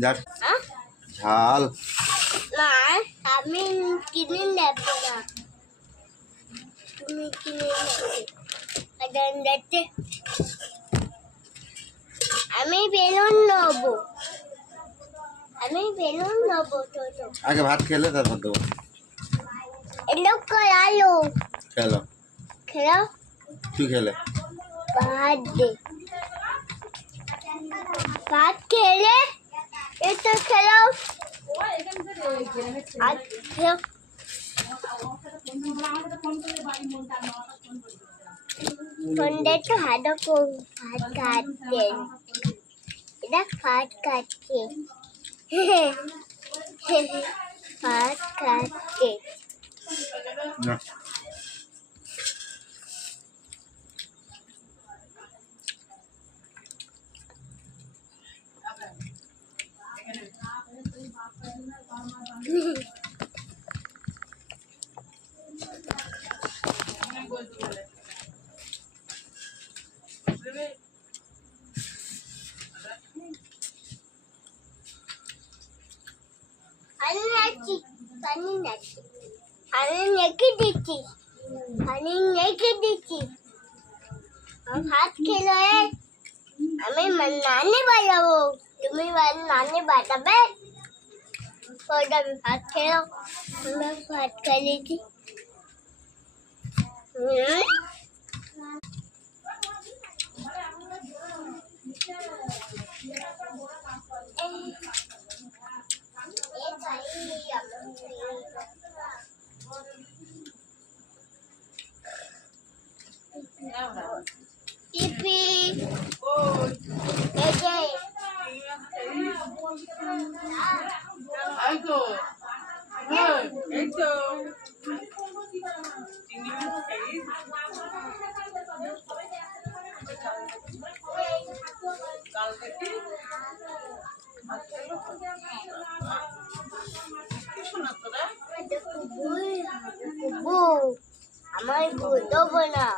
ঝাল না আমি কিনে নেব না তুমি কিনে নেবে আমি বেলুন নেব তো আগে ভাত খেলে তারপর দেবো এলো আলো খেলো তুই খেলে ভাত খেলে এটা খেলাও সন্ধ্যে তো হাঁটো ভাত খাচ্ছে এটা ভাত খাচ্ছে ভাত খাচ্ছে ভাত খেলো আমি নানি বাজাবো তুমি নানি বাজাবে ভাত খেলো ভাত খেলেছি Pipi. Aiko. Aiko. আমার বলবো না